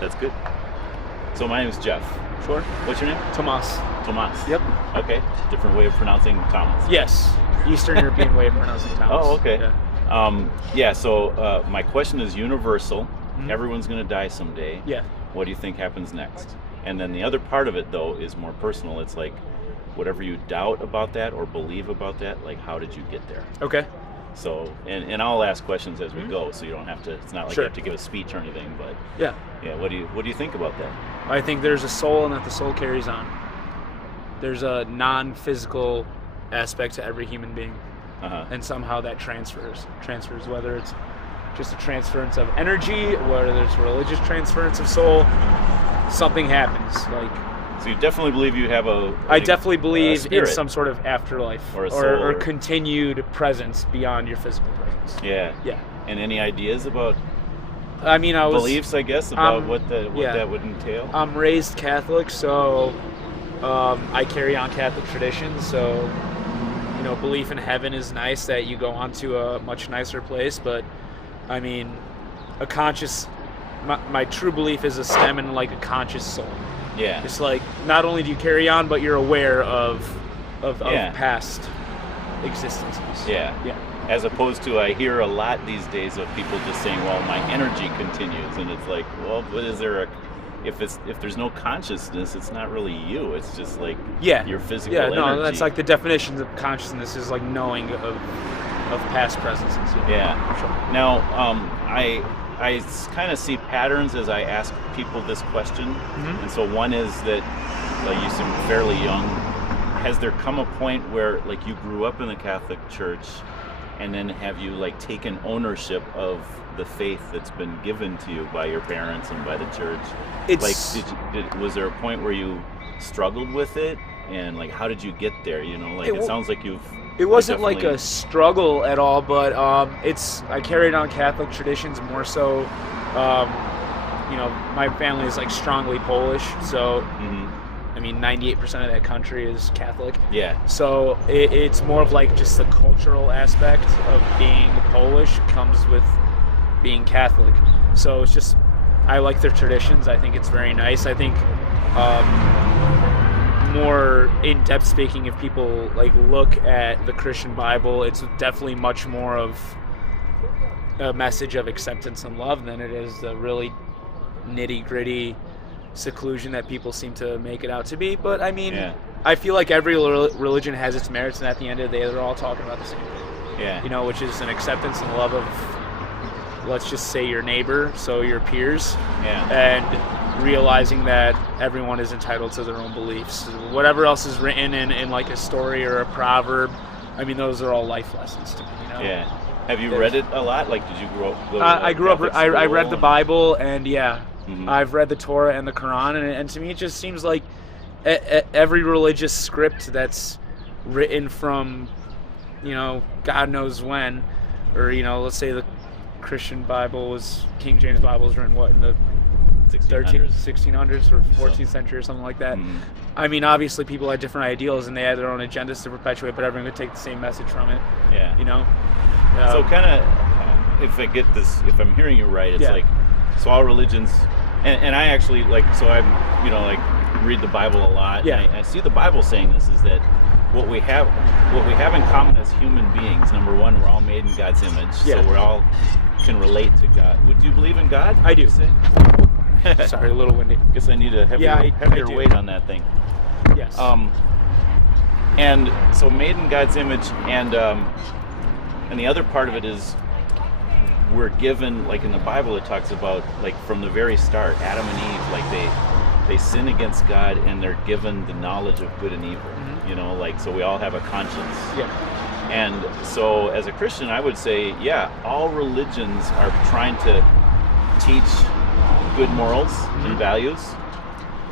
That's good. So my name is Jeff. Sure. What's your name? Tomas. Tomas. Yep. Okay. Different way of pronouncing Thomas. Yes. Eastern European way of pronouncing Thomas. Oh, okay. Yeah. So my question is universal. Mm-hmm. Everyone's going to die someday. Yeah. What do you think happens next? And then the other part of it, though, is more personal. It's like whatever you doubt about that or believe about that, like how did you get there? Okay. So, and I'll ask questions as we go, so you don't have to, it's not like Sure. you have to give a speech or anything, but Yeah. what do you think about that? I think there's a soul and that the soul carries on. There's a non-physical aspect to every human being. And somehow that transfers, whether it's just a transference of energy, whether there's religious transference of soul, something happens. So you definitely believe you have I definitely believe in spirit. some sort of afterlife Or a soul or or- continued presence beyond your physical presence. Yeah. Yeah. And any ideas about I mean, beliefs, I guess, about what yeah. that would entail? I'm raised Catholic, so I carry on Catholic traditions. So, belief in heaven is nice, that you go on to a much nicer place. But, I mean, my true belief is a stem in like a conscious soul. Yeah. It's like not only do you carry on, but you're aware of Yeah. past existences. Yeah. Yeah. As opposed to, I hear a lot these days of people just saying, well, my energy continues. And it's like, well, but is there if there's no consciousness, it's not really you. It's just like your physical energy. Yeah, no, that's like the definition of consciousness is like knowing of past presences. Yeah. Sure. Now, I kind of see patterns as I ask people this question. Mm-hmm. And so one is that, like, you seem fairly young. Has there come a point where, like, you grew up in the Catholic Church, and then have you, like, taken ownership of the faith that's been given to you by your parents and by the church? Was there a point where you struggled with it? And, like, how did you get there? It sounds like you've... It wasn't like a struggle at all, but I carried on Catholic traditions more so. My family is like strongly Polish, so I mean 98% of that country is Catholic. Yeah. So it's more of like just the cultural aspect of being Polish comes with being Catholic. So it's just I like their traditions. I think it's very nice. I think. More in-depth speaking, if people like look at the Christian Bible, it's definitely much more of a message of acceptance and love than it is the really nitty-gritty seclusion that people seem to make it out to be. But I mean, I feel like every religion has its merits, and at the end of the day, they're all talking about the same thing. Yeah. Which is an acceptance and love of, let's just say, your neighbor, so your peers. Yeah. And realizing that everyone is entitled to their own beliefs. Whatever else is written in like a story or a proverb, I mean, those are all life lessons to me. Yeah. Have you read it a lot? Like, did you grow up? I grew up. I read the Bible, and Mm-hmm. I've read the Torah and the Quran, and to me, it just seems like every religious script that's written from, God knows when, or let's say the Christian Bible King James Bible was written in the 1600s or 14th century or something like that. I mean, obviously people had different ideals and they had their own agendas to perpetuate, but everyone could take the same message from it. Yeah. So kind of, if I get this, if I'm hearing you right, it's like, so all religions, and I actually I'm, read the Bible a lot. Yeah. And I see the Bible saying this is that what we have in common as human beings, number one, we're all made in God's image, so we're all can relate to God. Would you believe in God? I do. Sorry, a little windy. Guess I need a heavier weight on that thing. Yes. And so made in God's image, and the other part of it is we're given, like in the Bible, it talks about like from the very start, Adam and Eve, like they sin against God and they're given the knowledge of good and evil. So we all have a conscience. Yeah. And so as a Christian, I would say, all religions are trying to teach good morals and values,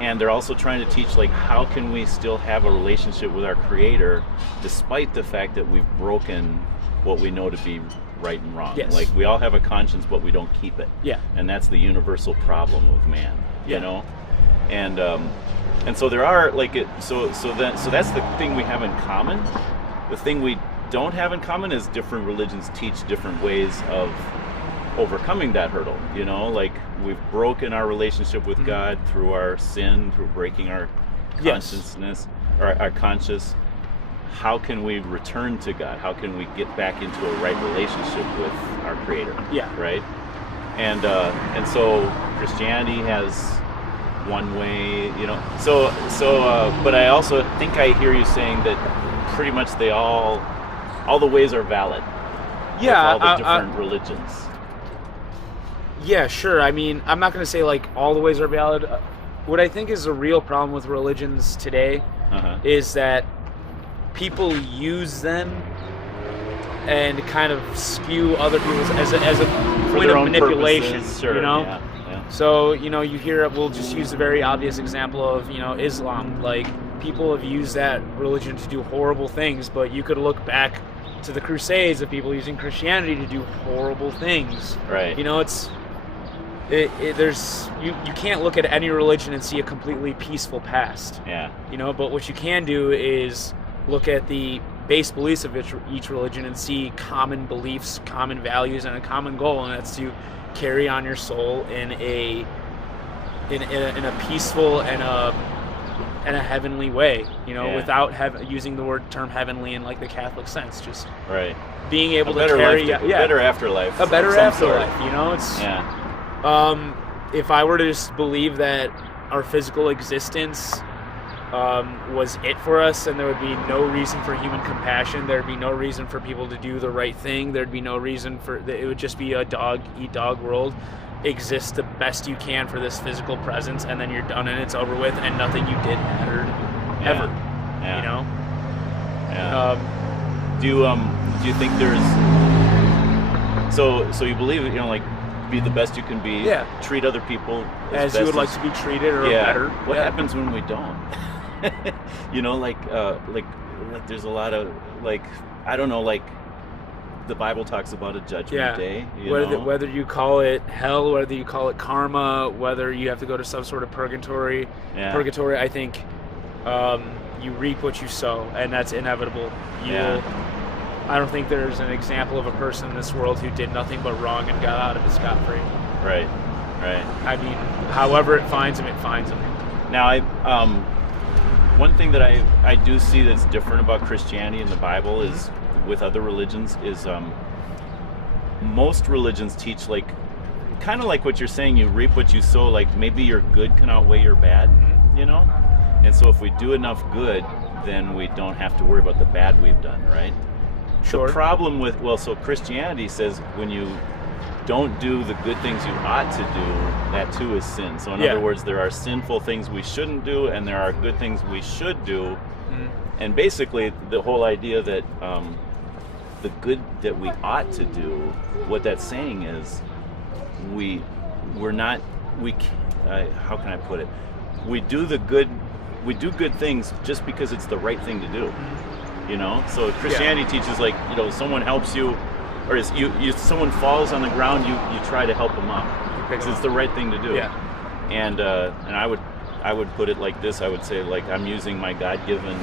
and they're also trying to teach like how can we still have a relationship with our Creator despite the fact that we've broken what we know to be right and wrong. Yes. Like we all have a conscience, but we don't keep it. Yeah. And that's the universal problem of man. And so there are like it. So that's the thing we have in common. The thing we don't have in common is different religions teach different ways of overcoming that hurdle. Like we've broken our relationship with God through our sin, through breaking our consciousness, or our conscience. How can we return to God? How can we get back into a right relationship with our Creator? Yeah. Right. And so Christianity has one way, but I also think I hear you saying that pretty much all the ways are valid. Yeah. With all the different religions. Yeah, sure. I mean, I'm not going to say like all the ways are valid. What I think is a real problem with religions today is that people use them and kind of skew other people's as a point of manipulation. Sure, Yeah. So, you hear, we'll just use a very obvious example of, Islam. Like, people have used that religion to do horrible things, but you could look back to the Crusades of people using Christianity to do horrible things. Right. You can't look at any religion and see a completely peaceful past. Yeah. But what you can do is look at the base beliefs of each religion and see common beliefs, common values, and a common goal, and that's to carry on your soul in a peaceful and a heavenly way, without using the term heavenly in like the Catholic sense, just being able to carry a better afterlife. A better afterlife, it's if I were to just believe that our physical existence was it for us, and there would be no reason for human compassion, there'd be no reason for people to do the right thing, there'd be no reason it would just be a dog eat dog world. Exist the best you can for this physical presence, and then you're done and it's over with, and nothing you did mattered ever. Do you think there's so you believe like be the best you can be, treat other people as you would like to be treated or better. What happens when we don't? Like there's a lot of I don't know, the Bible talks about a judgment day. Whether you call it hell, whether you call it karma, whether you have to go to some sort of purgatory. Yeah. Purgatory, I think, you reap what you sow, and that's inevitable. I don't think there's an example of a person in this world who did nothing but wrong and got out of it scot-free. Right. I mean, however it finds him, it finds him. Now, one thing that I do see that's different about Christianity and the Bible is, with other religions, is most religions teach kind of like what you're saying, you reap what you sow, maybe your good can outweigh your bad, And so if we do enough good, then we don't have to worry about the bad we've done, right? Sure. The problem with, so Christianity says when you don't do the good things you ought to do, that too is sin. So in other words, there are sinful things we shouldn't do, and there are good things we should do. And basically the whole idea that the good that we ought to do, what that's saying is how can I put it? We do good things just because it's the right thing to do. So Christianity teaches someone helps you, or someone falls on the ground, you try to help them up because it's the right thing to do. And I would put it like this. I would say I'm using my God-given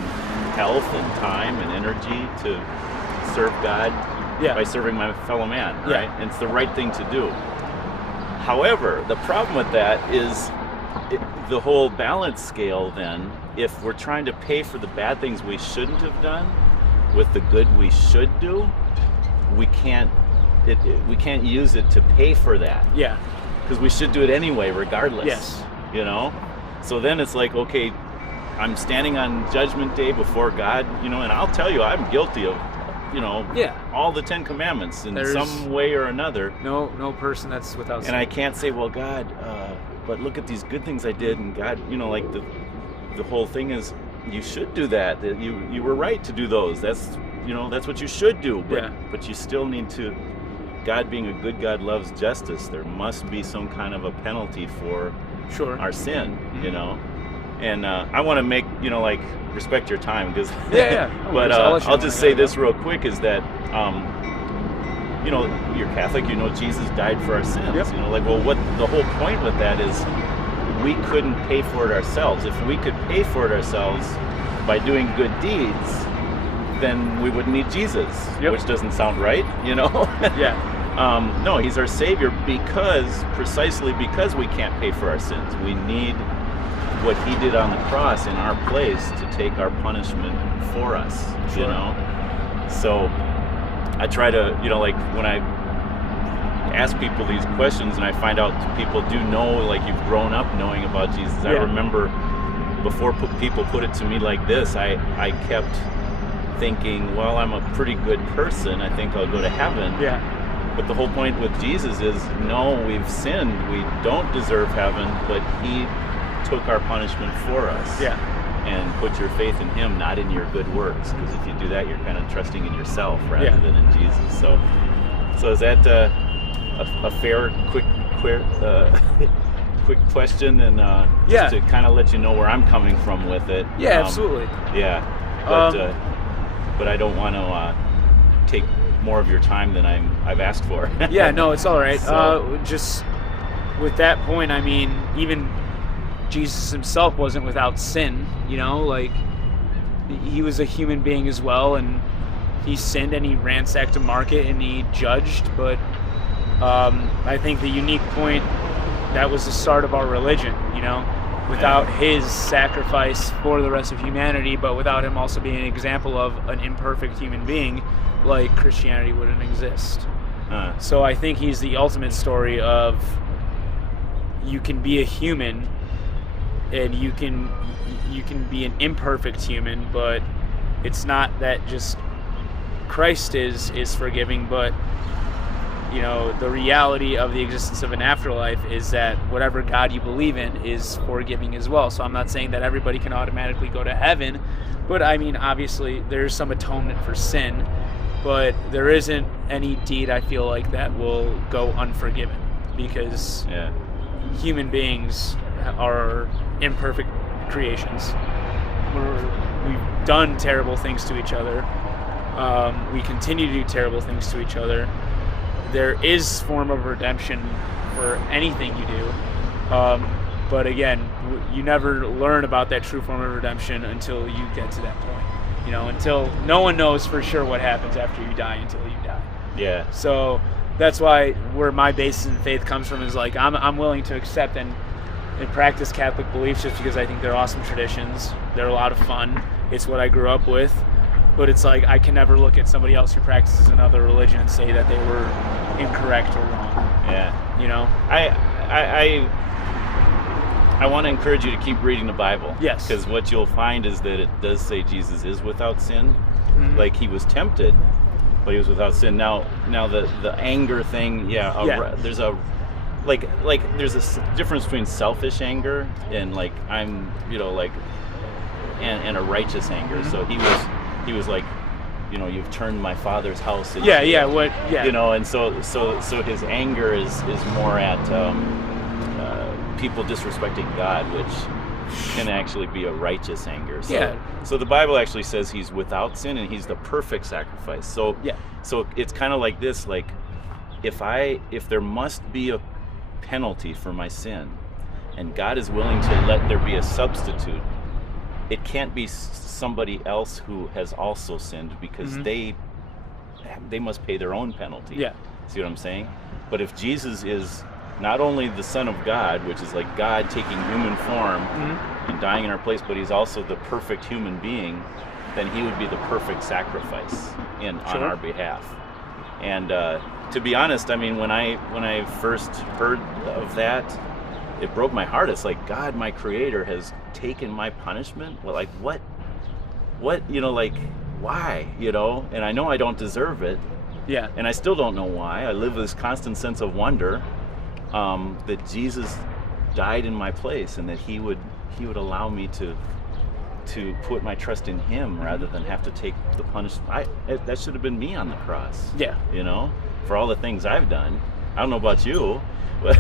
health and time and energy to serve God by serving my fellow man, right? And it's the right thing to do. However, the problem with that is the whole balance scale. Then, if we're trying to pay for the bad things we shouldn't have done with the good we should do, we can't use it to pay for that. Because we should do it anyway, regardless. Yes. So then it's okay, I'm standing on Judgment Day before God, and I'll tell you, I'm guilty of, all the 10 Commandments in some way or another. No person that's without sin. And I can't say, well, God, but look at these good things I did, and God, the whole thing is, you should do that. You were right to do those. That's what you should do. But you still need to. God, being a good God, loves justice. There must be some kind of a penalty for our sin. And I want to make respect your time because. But I'll just say this real quick is that you're Catholic. Jesus died for our sins. What the whole point with that is. We couldn't pay for it ourselves. If we could pay for it ourselves by doing good deeds, then we wouldn't need Jesus, which doesn't sound right, No, he's our Savior precisely because we can't pay for our sins. We need what he did on the cross in our place to take our punishment for us, Sure. you know? So I try to, you know, like when I ask people these questions and I find out people do know, like you've grown up knowing about Jesus. I Yeah. remember before people put it to me like this, I kept thinking, well, I'm a pretty good person. I think I'll go to heaven. Yeah. But the whole point with Jesus is, no, we've sinned. We don't deserve heaven, but he took our punishment for us. Yeah. And put your faith in him, not in your good works. Because if you do that, you're kind of trusting in yourself rather Yeah. than in Jesus. So is that a fair, quick question? And Yeah. just to kind of let you know where I'm coming from with it. Yeah, absolutely. Yeah. But I don't want to take more of your time than I've asked for. Yeah, no, it's all right. So- Just with that point, I mean, even Jesus himself wasn't without sin, you know, like he was a human being as well, and he sinned and he ransacked a market and he judged, but I think the unique point, that was the start of our religion, you know, without his sacrifice for the rest of humanity, but without him also being an example of an imperfect human being, like Christianity wouldn't exist. So I think he's the ultimate story of you can be a human and you can be an imperfect human, but it's not that just Christ is forgiving, but you know, the reality of the existence of an afterlife is that whatever God you believe in is forgiving as well. So I'm not saying that everybody can automatically go to heaven, but I mean, obviously there's some atonement for sin, but there isn't any deed, I feel like, that will go unforgiven, because human beings are imperfect creations. We've done terrible things to each other. We continue to do terrible things to each other. There is form of redemption for anything you do, but again, you never learn about that true form of redemption until you get to that point. You know, until no one knows for sure what happens after you die until you die. Yeah. So that's why where my basis in faith comes from is like I'm willing to accept and practice Catholic beliefs just because I think they're awesome traditions. They're a lot of fun. It's what I grew up with. But it's like I can never look at somebody else who practices another religion and say that they were incorrect or wrong. Yeah. You know? I want to encourage you to keep reading the Bible. Yes. Because what you'll find is that it does say Jesus is without sin. Mm-hmm. Like he was tempted, but he was without sin. Now the anger thing, there's a there's a difference between selfish anger and like I'm, you know, like and a righteous anger. Mm-hmm. So he was like, you know, you've turned my father's house into, you know, and so his anger is more at people disrespecting God, which can actually be a righteous anger. So the Bible actually says he's without sin and he's the perfect sacrifice. So it's kind of like this, like if there must be a penalty for my sin and God is willing to let there be a substitute, it can't be somebody else who has also sinned, because they must pay their own penalty. Yeah. See what I'm saying? But if Jesus is not only the Son of God, which is like God taking human form and dying in our place, but he's also the perfect human being, then he would be the perfect sacrifice on our behalf. And to be honest, I mean, when I first heard of that, it broke my heart. It's like, God, my Creator, has taken my punishment. Well, like what, you know, like why, you know? And I know I don't deserve it. Yeah. And I still don't know why. I live with this constant sense of wonder that Jesus died in my place, and that he would allow me to put my trust in him rather than have to take the punishment. That should have been me on the cross. Yeah. You know, for all the things I've done. I don't know about you, but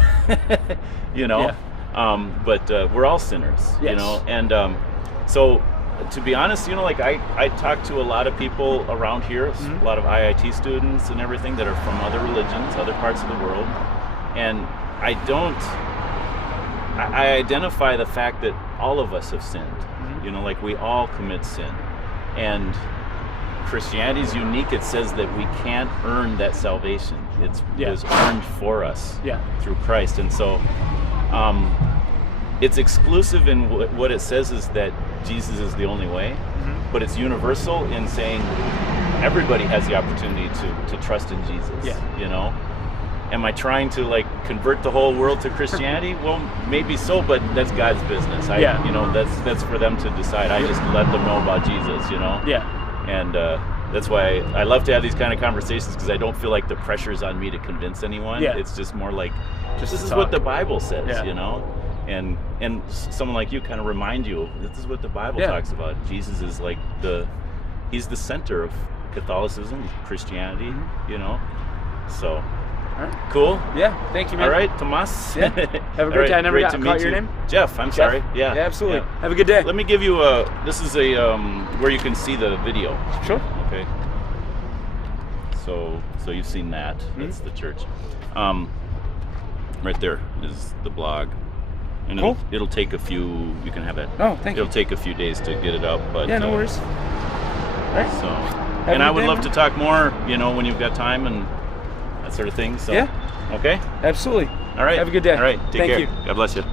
you know, but we're all sinners. Yes. You know, and so to be honest, you know, like I talk to a lot of people around here, a lot of IIT students and everything that are from other religions, other parts of the world, and I identify the fact that all of us have sinned. You know, like we all commit sin, and Christianity's unique. It says that we can't earn that salvation. It Yeah. was earned for us Yeah. through Christ. And so it's exclusive in what it says is that Jesus is the only way, but it's universal in saying everybody has the opportunity to trust in Jesus. Yeah. You know? Am I trying to like convert the whole world to Christianity? Well, maybe so, but that's God's business. You know, that's for them to decide. I just let them know about Jesus, you know? Yeah. And that's why I love to have these kind of conversations, because I don't feel like the pressure's on me to convince anyone. Yeah. It's just more like, Just this is talk. what the Bible says, Yeah. you know? And someone like you kind of remind you, this is what the Bible talks about. Jesus is like he's the center of Catholicism, Christianity, you know? So, All right. cool. Yeah. Thank you, man. All right, Tomas. Yeah. Have a All great right, day. I never great to caught meet your you. name. Jeff, I'm sorry. Yeah. Yeah, absolutely. Yeah. Have a good day. Let me give you this is a where you can see the video. Sure. Okay. So you've seen that. That's the church. Right there is the blog. And Cool. it'll take a few, you can have it. Oh, thank It'll you. take a few days to get it up, but Yeah, no worries. All right. So, a and I good would day, love man. to talk more, you know, when you've got time and that sort of thing. So Yeah. Okay. Absolutely. All right. Have a good day. All right. Take Thank care. you. God bless you.